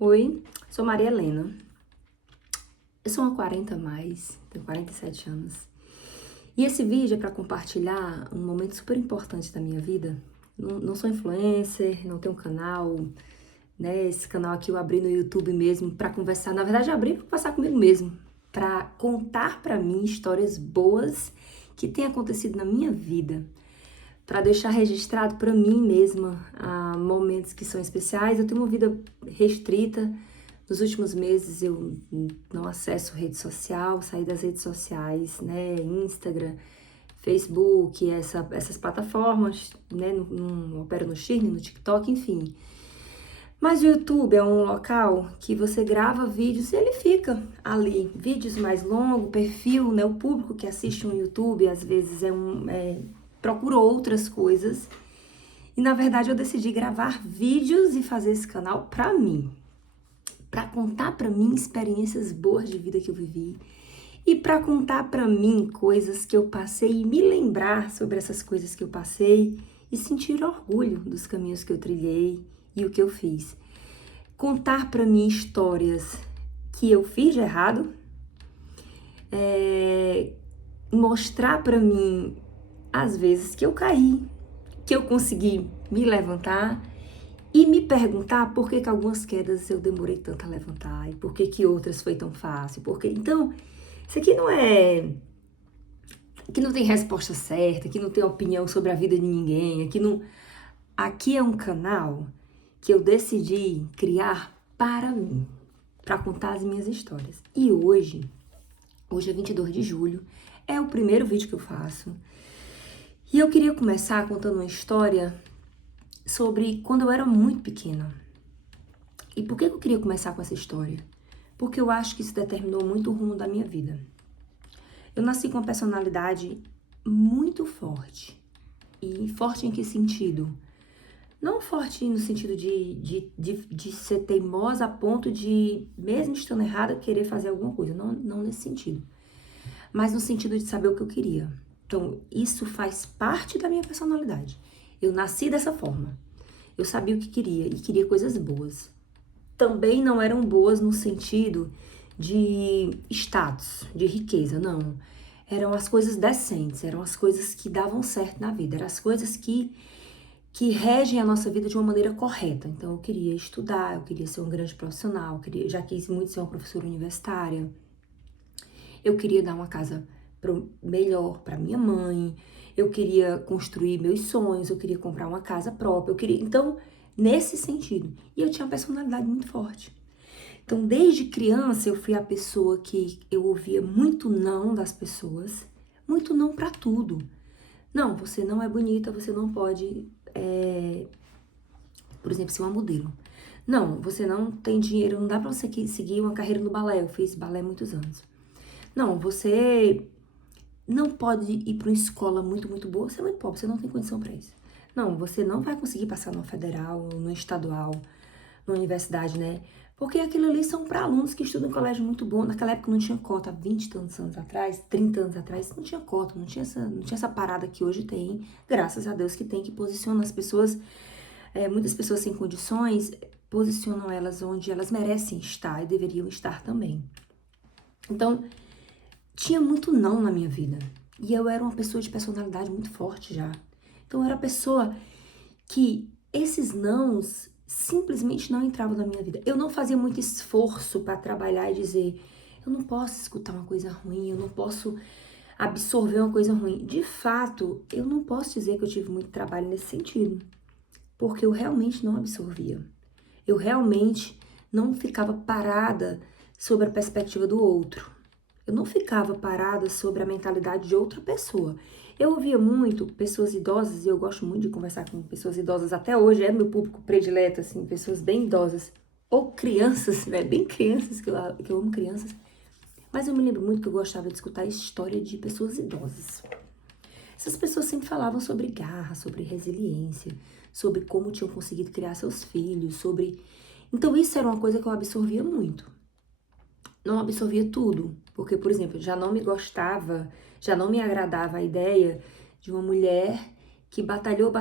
Oi, sou Maria Helena. Eu sou uma 40 a mais, tenho 47 anos. E esse vídeo é para compartilhar um momento super importante da minha vida. Não sou influencer, não tenho um canal, né? Esse canal aqui eu abri no YouTube mesmo para conversar. Na verdade, eu abri para conversar comigo mesmo, para contar para mim histórias boas que têm acontecido na minha vida, para deixar registrado para mim mesma momentos que são especiais. Eu tenho uma vida restrita. Nos últimos meses eu não acesso rede social, saí das redes sociais, né? Instagram, Facebook, essas plataformas, né? Não opero no Shein, no TikTok, enfim. Mas o YouTube é um local que você grava vídeos e ele fica ali. Vídeos mais longos, perfil, né? O público que assiste um YouTube às vezes procura outras coisas. E na verdade eu decidi gravar vídeos e fazer esse canal pra mim. Pra contar pra mim experiências boas de vida que eu vivi. E pra contar pra mim coisas que eu passei e me lembrar sobre essas coisas que eu passei e sentir orgulho dos caminhos que eu trilhei e o que eu fiz. Contar pra mim histórias que eu fiz de errado, mostrar pra mim as vezes que eu caí, que eu consegui me levantar e me perguntar por que algumas quedas eu demorei tanto a levantar e por que outras foi tão fácil. Então, isso aqui não é... Aqui não tem resposta certa, aqui não tem opinião sobre a vida de ninguém, Aqui é um canal que eu decidi criar para mim, para contar as minhas histórias. E hoje é 22 de julho, é o primeiro vídeo que eu faço. E eu queria começar contando uma história sobre quando eu era muito pequena. E por que eu queria começar com essa história? Porque eu acho que isso determinou muito o rumo da minha vida. Eu nasci com uma personalidade muito forte. E forte em que sentido? Não forte no sentido de ser teimosa a ponto de, mesmo estando errada, querer fazer alguma coisa. Não nesse sentido. Mas no sentido de saber o que eu queria. Então, isso faz parte da minha personalidade. Eu nasci dessa forma. Eu sabia o que queria e queria coisas boas. Também não eram boas no sentido de status, de riqueza, não. Eram as coisas decentes, eram as coisas que davam certo na vida, eram as coisas que regem a nossa vida de uma maneira correta. Então, eu queria estudar, eu queria ser um grande profissional, já quis muito ser uma professora universitária. Eu queria dar uma casa melhor para minha mãe, eu queria construir meus sonhos, eu queria comprar uma casa própria, então, nesse sentido. E eu tinha uma personalidade muito forte. Então, desde criança, eu fui a pessoa que eu ouvia muito não das pessoas, muito não para tudo. Não, você não é bonita, você não pode, por exemplo, ser uma modelo. Não, você não tem dinheiro, não dá pra você seguir uma carreira no balé. Eu fiz balé há muitos anos. Não, você não pode ir para uma escola muito boa, você é muito pobre, você não tem condição para isso. Não, você não vai conseguir passar numa federal, numa estadual, numa universidade, né? Porque aquilo ali são para alunos que estudam em colégio muito bom. Naquela época não tinha cota, há 20 e tantos anos atrás, 30 anos atrás, não tinha cota, não tinha essa parada que hoje tem, graças a Deus que tem, que posiciona as pessoas, muitas pessoas sem condições, posicionam elas onde elas merecem estar e deveriam estar também. Então, tinha muito não na minha vida. E eu era uma pessoa de personalidade muito forte já. Então eu era a pessoa que esses nãos simplesmente não entravam na minha vida. Eu não fazia muito esforço para trabalhar e dizer, eu não posso escutar uma coisa ruim, eu não posso absorver uma coisa ruim. De fato, eu não posso dizer que eu tive muito trabalho nesse sentido. Porque eu realmente não absorvia. Eu realmente não ficava parada sobre a perspectiva do outro. Eu não ficava parada sobre a mentalidade de outra pessoa. Eu ouvia muito pessoas idosas, e eu gosto muito de conversar com pessoas idosas, até hoje é meu público predileto, assim, pessoas bem idosas, ou crianças, né, bem crianças, que eu amo crianças, mas eu me lembro muito que eu gostava de escutar a história de pessoas idosas. Essas pessoas sempre falavam sobre garra, sobre resiliência, sobre como tinham conseguido criar seus filhos, sobre... Então isso era uma coisa que eu absorvia muito. Não absorvia tudo, porque, por exemplo, já não me agradava a ideia de uma mulher que batalhou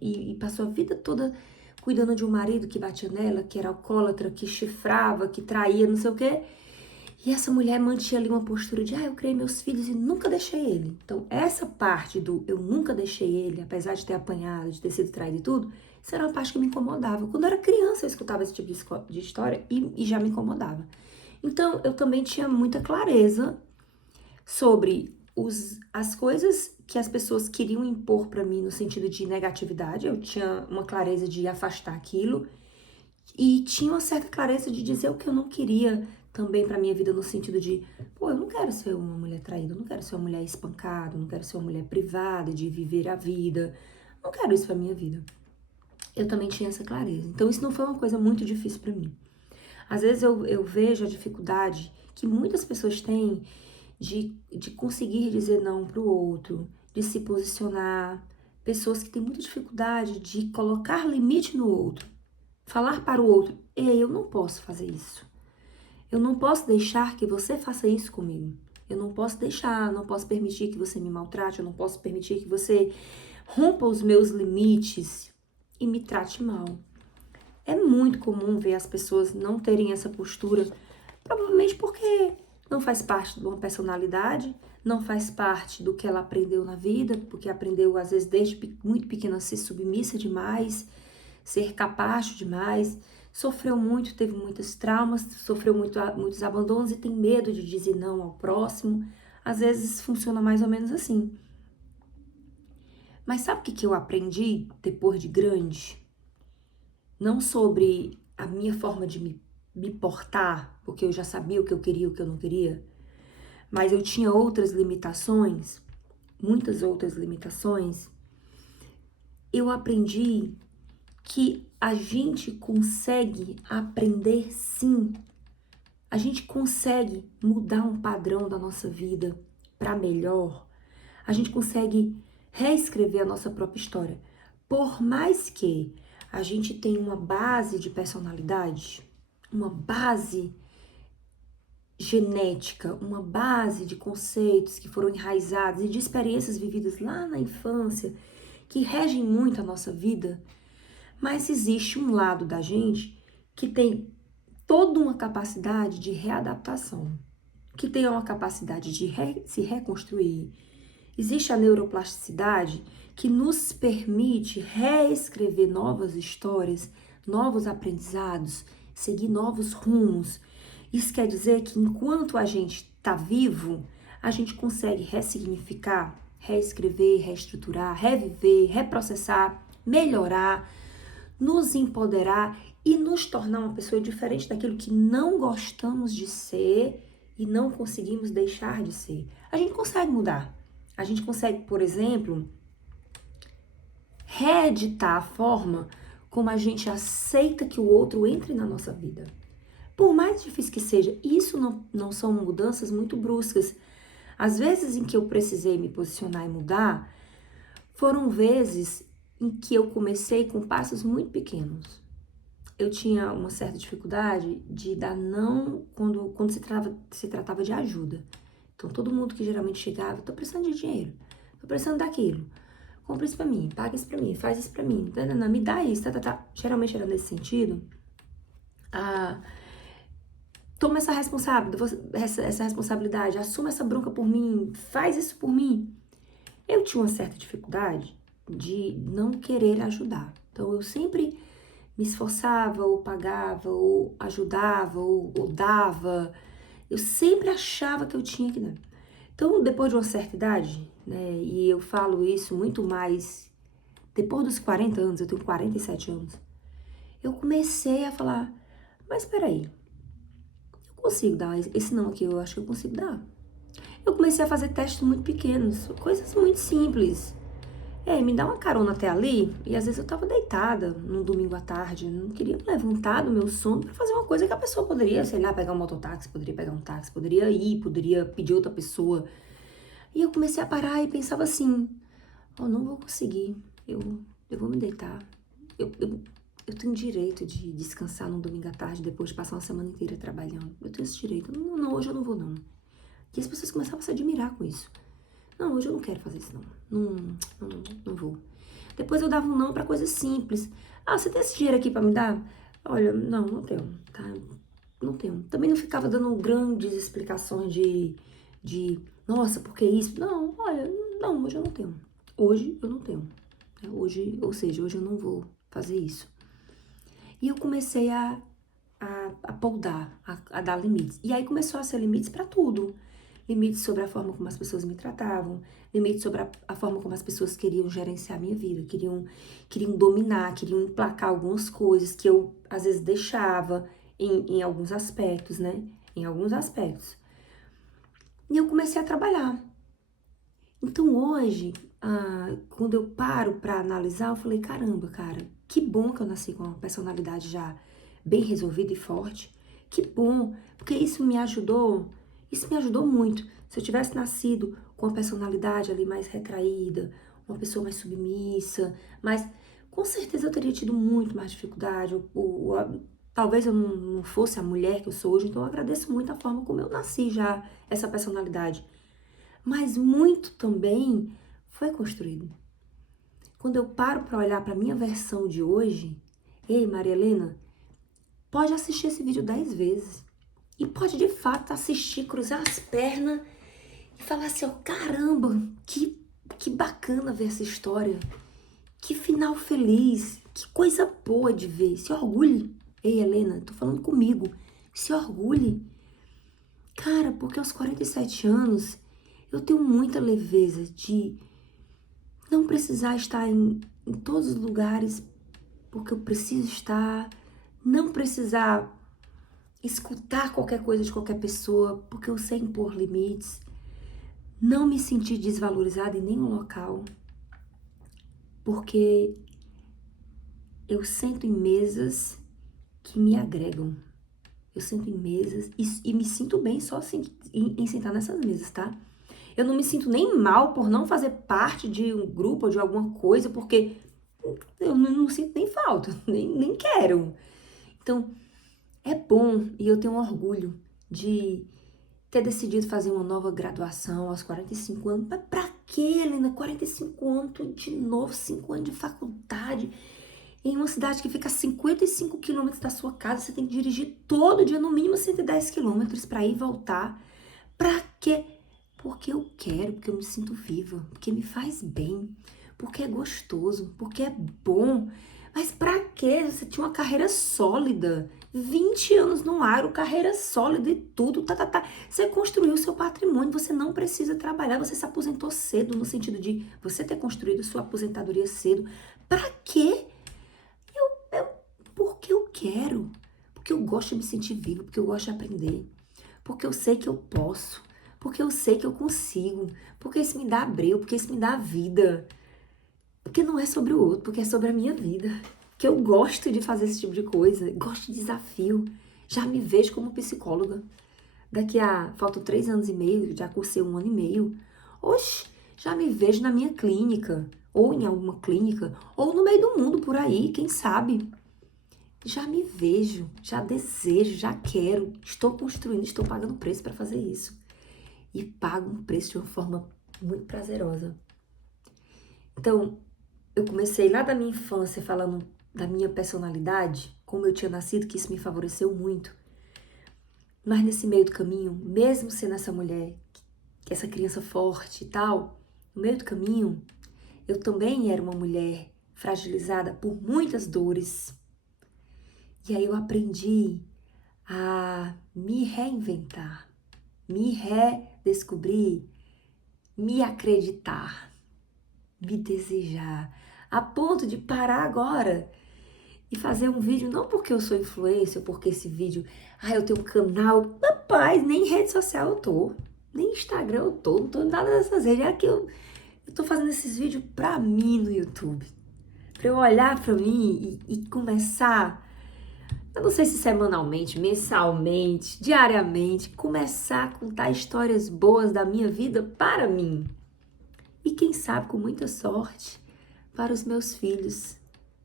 e passou a vida toda cuidando de um marido que batia nela, que era alcoólatra, que chifrava, que traía, não sei o quê. E essa mulher mantinha ali uma postura de, eu criei meus filhos e nunca deixei ele. Então, essa parte do eu nunca deixei ele, apesar de ter apanhado, de ter sido traído e tudo, isso era uma parte que me incomodava. Quando eu era criança, eu escutava esse tipo de história e já me incomodava. Então, eu também tinha muita clareza sobre as coisas que as pessoas queriam impor para mim no sentido de negatividade. Eu tinha uma clareza de afastar aquilo e tinha uma certa clareza de dizer o que eu não queria também pra minha vida, no sentido de, eu não quero ser uma mulher traída, eu não quero ser uma mulher espancada, eu não quero ser uma mulher privada de viver a vida, não quero isso pra minha vida. Eu também tinha essa clareza. Então isso não foi uma coisa muito difícil pra mim. Às vezes eu vejo a dificuldade que muitas pessoas têm de conseguir dizer não pro outro, de se posicionar. Pessoas que têm muita dificuldade de colocar limite no outro. Falar para o outro, eu não posso fazer isso. Eu não posso deixar que você faça isso comigo. Eu não posso deixar, não posso permitir que você me maltrate, eu não posso permitir que você rompa os meus limites e me trate mal. É muito comum ver as pessoas não terem essa postura, provavelmente porque não faz parte de uma personalidade, não faz parte do que ela aprendeu na vida, porque aprendeu às vezes desde muito pequena a ser submissa demais, ser capacho demais, sofreu muito, teve muitos traumas, sofreu muitos abandonos e tem medo de dizer não ao próximo. Às vezes funciona mais ou menos assim. Mas sabe o que eu aprendi depois de grande? Não sobre a minha forma de me portar, porque eu já sabia o que eu queria e o que eu não queria, mas eu tinha outras limitações, muitas outras limitações. Eu aprendi que a gente consegue aprender sim. A gente consegue mudar um padrão da nossa vida para melhor. A gente consegue reescrever a nossa própria história. Por mais que a gente tenha uma base de personalidade, uma base genética, uma base de conceitos que foram enraizados e de experiências vividas lá na infância, que regem muito a nossa vida, mas existe um lado da gente que tem toda uma capacidade de readaptação, que tem uma capacidade de se reconstruir. Existe a neuroplasticidade que nos permite reescrever novas histórias, novos aprendizados, seguir novos rumos. Isso quer dizer que enquanto a gente está vivo, a gente consegue ressignificar, reescrever, reestruturar, reviver, reprocessar, melhorar, nos empoderar e nos tornar uma pessoa diferente daquilo que não gostamos de ser e não conseguimos deixar de ser. A gente consegue mudar. A gente consegue, por exemplo, reeditar a forma como a gente aceita que o outro entre na nossa vida. Por mais difícil que seja, isso não são mudanças muito bruscas. As vezes em que eu precisei me posicionar e mudar, foram vezes em que eu comecei com passos muito pequenos. Eu tinha uma certa dificuldade de dar não quando se tratava de ajuda. Então, todo mundo que geralmente chegava, tô precisando de dinheiro, tô precisando daquilo, compra isso pra mim, paga isso pra mim, faz isso pra mim, não, me dá isso, tá. Geralmente era nesse sentido. Toma essa responsabilidade, assuma essa bronca por mim, faz isso por mim. Eu tinha uma certa dificuldade de não querer ajudar. Então, eu sempre me esforçava, ou pagava, ou ajudava, ou dava. Eu sempre achava que eu tinha que dar. Então, depois de uma certa idade, né, e eu falo isso muito mais, depois dos 40 anos, eu tenho 47 anos, eu comecei a falar, mas peraí, eu consigo dar esse não aqui, eu acho que eu consigo dar. Eu comecei a fazer testes muito pequenos, coisas muito simples. Me dá uma carona até ali, e às vezes eu tava deitada num domingo à tarde, não queria me levantar do meu sono pra fazer uma coisa que a pessoa poderia, sei lá, pegar um mototáxi, poderia pegar um táxi, poderia ir, poderia pedir outra pessoa. E eu comecei a parar e pensava assim, não vou conseguir, eu vou me deitar. Eu tenho direito de descansar num domingo à tarde depois de passar uma semana inteira trabalhando. Eu tenho esse direito. Não, hoje eu não vou não. E as pessoas começavam a se admirar com isso. Não, hoje eu não quero fazer isso não. Não vou. Depois eu dava um não pra coisas simples. Ah, você tem esse dinheiro aqui pra me dar? Olha, não tenho, tá? Não tenho. Também não ficava dando grandes explicações de nossa, por que isso? Não, olha, não, hoje eu não tenho. Hoje eu não tenho. Hoje, ou seja, hoje eu não vou fazer isso. E eu comecei a poldar, a dar limites. E aí começou a ser limites pra tudo. Limites sobre a forma como as pessoas me tratavam, limites sobre a forma como as pessoas queriam gerenciar a minha vida, queriam dominar, queriam emplacar algumas coisas que eu, às vezes, deixava em alguns aspectos, né? Em alguns aspectos. E eu comecei a trabalhar. Então, hoje, quando eu paro pra analisar, eu falei, caramba, cara, que bom que eu nasci com uma personalidade já bem resolvida e forte. Que bom, porque isso me ajudou muito. Se eu tivesse nascido com uma personalidade ali mais retraída, uma pessoa mais submissa, mas com certeza eu teria tido muito mais dificuldade. Talvez eu não fosse a mulher que eu sou hoje, então eu agradeço muito a forma como eu nasci já, essa personalidade. Mas muito também foi construído. Quando eu paro para olhar para minha versão de hoje, ei, Maria Helena, pode assistir esse vídeo 10 vezes. E pode, de fato, assistir, cruzar as pernas e falar assim, ó, caramba, que bacana ver essa história. Que final feliz, que coisa boa de ver. Se orgulhe. Ei, Helena, tô falando comigo. Se orgulhe. Cara, porque aos 47 anos, eu tenho muita leveza de não precisar estar em todos os lugares porque eu preciso estar, não precisar escutar qualquer coisa de qualquer pessoa porque eu sei impor limites, não me sentir desvalorizada em nenhum local, porque eu sento em mesas que me agregam. Eu sento em mesas e me sinto bem só assim, em sentar nessas mesas, tá? Eu não me sinto nem mal por não fazer parte de um grupo ou de alguma coisa, porque eu não sinto nem falta, nem quero. Então, é bom e eu tenho orgulho de ter decidido fazer uma nova graduação aos 45 anos. Mas pra quê, Helena? 45 anos, tudo de novo, 5 anos de faculdade, em uma cidade que fica a 55 quilômetros da sua casa, você tem que dirigir todo dia, no mínimo 110 quilômetros para ir e voltar. Pra quê? Porque eu quero, porque eu me sinto viva, porque me faz bem, porque é gostoso, porque é bom. Mas pra quê? Você tinha uma carreira sólida, 20 anos no agro, carreira sólida e tudo, tá. Você construiu o seu patrimônio, você não precisa trabalhar, você se aposentou cedo, no sentido de você ter construído sua aposentadoria cedo. Pra quê? Porque eu quero, porque eu gosto de me sentir viva, porque eu gosto de aprender, porque eu sei que eu posso, porque eu sei que eu consigo, porque isso me dá abril, porque isso me dá vida, porque não é sobre o outro, porque é sobre a minha vida, que eu gosto de fazer esse tipo de coisa, gosto de desafio, já me vejo como psicóloga, faltam 3 anos e meio, já cursei 1 ano e meio, oxe, já me vejo na minha clínica, ou em alguma clínica, ou no meio do mundo por aí, quem sabe. Já me vejo, já desejo, já quero, estou construindo, estou pagando preço para fazer isso. E pago um preço de uma forma muito prazerosa. Então, eu comecei lá da minha infância falando da minha personalidade, como eu tinha nascido, que isso me favoreceu muito. Mas nesse meio do caminho, mesmo sendo essa mulher, essa criança forte e tal, no meio do caminho, eu também era uma mulher fragilizada por muitas dores. E aí eu aprendi a me reinventar, me redescobrir, me acreditar, me desejar, a ponto de parar agora e fazer um vídeo, não porque eu sou influencer, porque esse vídeo, eu tenho um canal, rapaz, nem rede social eu tô, nem Instagram eu tô, não tô nada dessas redes, é que eu tô fazendo esses vídeos pra mim no YouTube, pra eu olhar pra mim e começar. Eu não sei se semanalmente, mensalmente, diariamente, começar a contar histórias boas da minha vida para mim. E quem sabe, com muita sorte, para os meus filhos.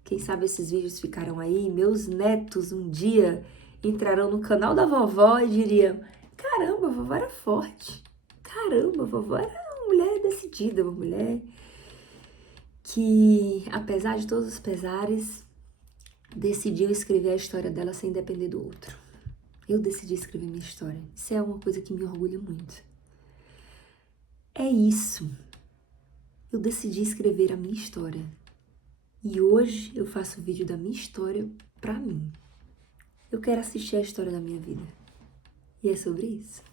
Quem sabe esses vídeos ficaram aí, meus netos um dia entrarão no canal da vovó e diriam: caramba, a vovó era forte. Caramba, a vovó era uma mulher decidida, uma mulher que, apesar de todos os pesares, decidiu escrever a história dela sem depender do outro. Eu decidi escrever minha história. Isso é uma coisa que me orgulha muito. É isso. Eu decidi escrever a minha história. E hoje eu faço o vídeo da minha história pra mim. Eu quero assistir a história da minha vida. E é sobre isso.